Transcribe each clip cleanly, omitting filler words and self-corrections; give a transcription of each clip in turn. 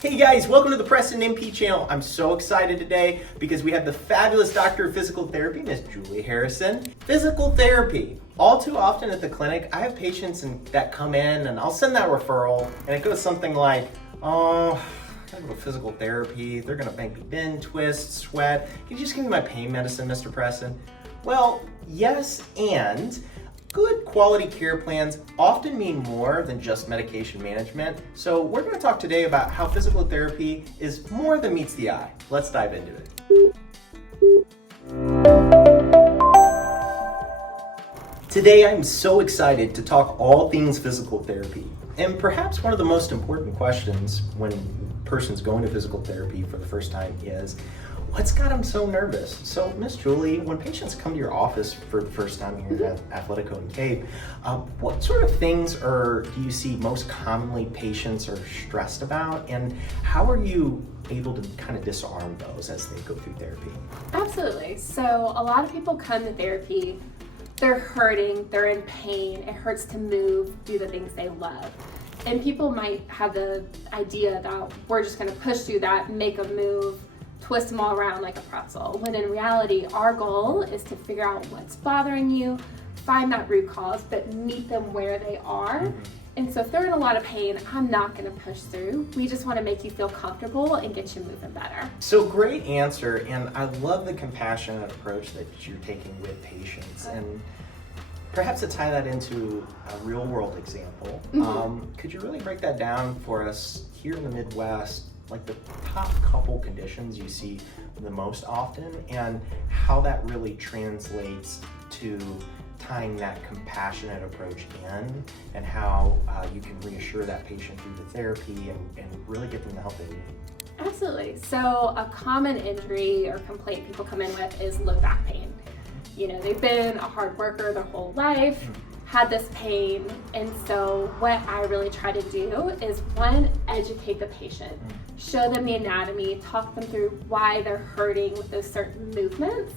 Hey guys, welcome to the Preston MP channel. I'm so excited today because we have the fabulous doctor of physical therapy, Miss Julie Harrison. Physical therapy. All too often at the clinic, I have patients that come in and I'll send that referral and it goes something like, oh, I gotta go to physical therapy. They're gonna make me bend, twist, sweat. Can you just give me my pain medicine, Mr. Preston? Well, yes, and good quality care plans often mean more than just medication management. So we're going to talk today about how physical therapy is more than meets the eye. Let's dive into it. Today I'm so excited to talk all things physical therapy. And perhaps one of the most important questions when a person's going to physical therapy for the first time is, what's got them so nervous? So, Miss Julie, when patients come to your office for the first time here at Athletico and Cape, what sort of things do you see most commonly patients are stressed about, and how are you able to kind of disarm those as they go through therapy? Absolutely. So a lot of people come to therapy, they're hurting, they're in pain, it hurts to move, do the things they love. And people might have the idea that we're just going to push through that, make a move, twist them all around like a pretzel, when in reality our goal is to figure out what's bothering you, find that root cause, but meet them where they are. And so if they're in a lot of pain, I'm not going to push through. We just want to make you feel comfortable and get you moving better. So great answer, and I love the compassionate approach that you're taking with patients. And perhaps to tie that into a real world example, could you really break that down for us here in the Midwest, like the top couple conditions you see the most often and how that really translates to tying that compassionate approach in, and how you can reassure that patient through the therapy and really get them the help they need? Absolutely. So a common injury or complaint people come in with is low back pain. You know, they've been a hard worker their whole life, had this pain, and so what I really try to do is, one, educate the patient, show them the anatomy, talk them through why they're hurting with those certain movements,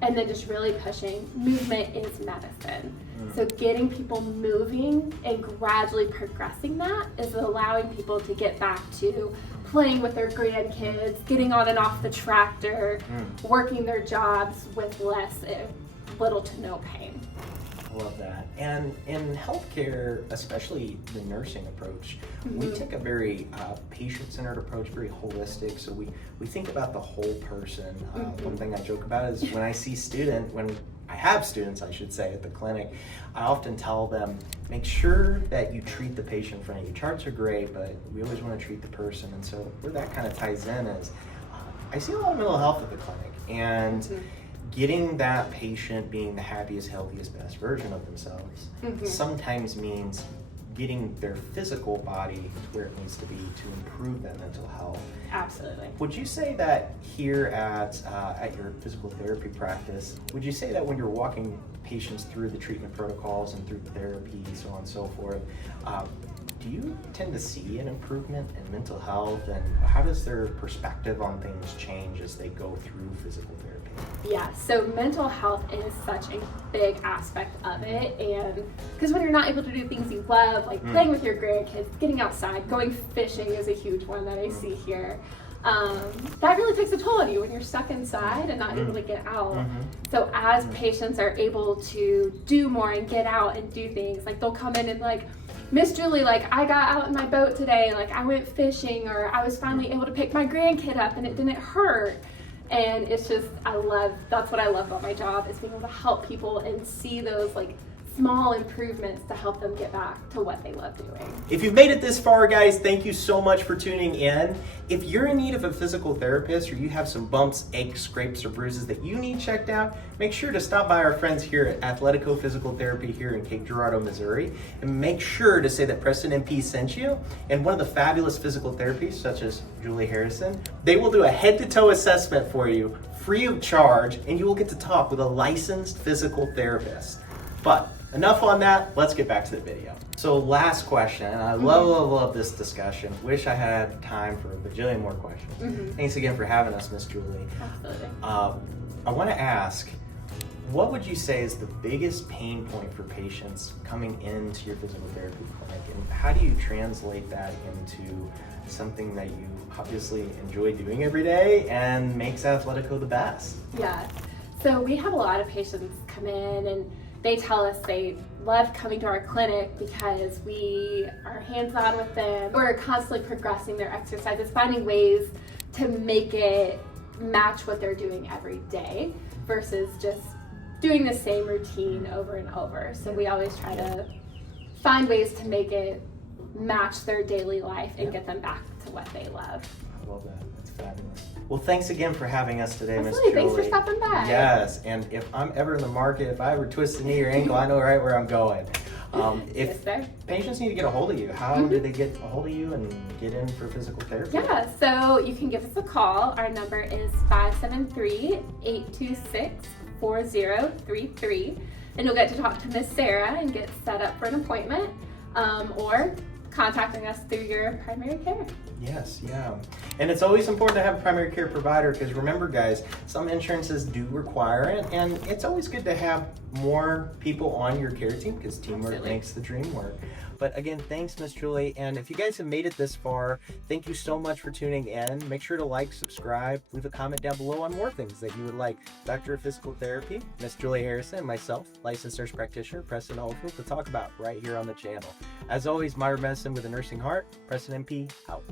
and then just really pushing movement is medicine. So getting people moving and gradually progressing that is allowing people to get back to playing with their grandkids, getting on and off the tractor, working their jobs with little to no pain. I love that. And in healthcare, especially the nursing approach, we take a very patient-centered approach, very holistic. So we think about the whole person. One thing I joke about is when I have students, I should say, at the clinic, I often tell them, make sure that you treat the patient in front of you. Charts are great, but we always want to treat the person. And so where that kind of ties in is, I see a lot of mental health at the clinic, and getting that patient being the happiest, healthiest, best version of themselves sometimes means getting their physical body to where it needs to be to improve that mental health. Absolutely. Would you say that here at your physical therapy practice, would you say that when you're walking patients through the treatment protocols and through therapy, so on and so forth, do you tend to see an improvement in mental health, and how does their perspective on things change as they go through physical therapy? Yeah, so mental health is such a big aspect of it, and because when you're not able to do things you love, like playing with your grandkids, getting outside, going fishing is a huge one that I see here. That really takes a toll on you when you're stuck inside and not able to get out. So as patients are able to do more and get out and do things, like they'll come in and like, Miss Julie, like I got out in my boat today, like I went fishing, or I was finally able to pick my grandkid up and it didn't hurt. And it's just, that's what I love about my job, is being able to help people and see those like small improvements to help them get back to what they love doing. If you've made it this far, guys, thank you so much for tuning in. If you're in need of a physical therapist, or you have some bumps, aches, scrapes, or bruises that you need checked out, make sure to stop by our friends here at Athletico Physical Therapy here in Cape Girardeau, Missouri, and make sure to say that Preston MP sent you, and one of the fabulous physical therapists, such as Julie Harrison. They will do a head-to-toe assessment for you, free of charge, and you will get to talk with a licensed physical therapist. But enough on that, let's get back to the video. So last question, and I love this discussion. Wish I had time for a bajillion more questions. Thanks again for having us, Miss Julie. Absolutely. I want to ask, what would you say is the biggest pain point for patients coming into your physical therapy clinic, and how do you translate that into something that you obviously enjoy doing every day and makes Athletico the best. Yeah. So we have a lot of patients come in and they tell us they love coming to our clinic because we are hands-on with them. We're constantly progressing their exercises, finding ways to make it match what they're doing every day versus just doing the same routine over and over. So we always try to find ways to make it match their daily life and get them back to what they love. I love that. That's fabulous. Well, thanks again for having us today, Miss Absolutely. Julie. Thanks for stopping by. Yes, and if I'm ever in the market, if I ever twist a knee or ankle, I know right where I'm going. If Yes, sir. patients need to get a hold of you, how do they get a hold of you and get in for physical therapy? Yeah, so you can give us a call. Our number is 573-826-4033, and you'll get to talk to Miss Sarah and get set up for an appointment, or contacting us through your primary care. Yes, yeah. And it's always important to have a primary care provider because remember, guys, some insurances do require it, and it's always good to have more people on your care team because teamwork Absolutely. makes the dream work. But again, thanks, Miss Julie. And if you guys have made it this far, thank you so much for tuning in. Make sure to like, subscribe, leave a comment down below on more things that you would like Doctor of Physical Therapy, Miss Julie Harrison, and myself, licensed nurse practitioner Preston Oldfield, to talk about right here on the channel. As always, modern medicine with a nursing heart. Preston MP out.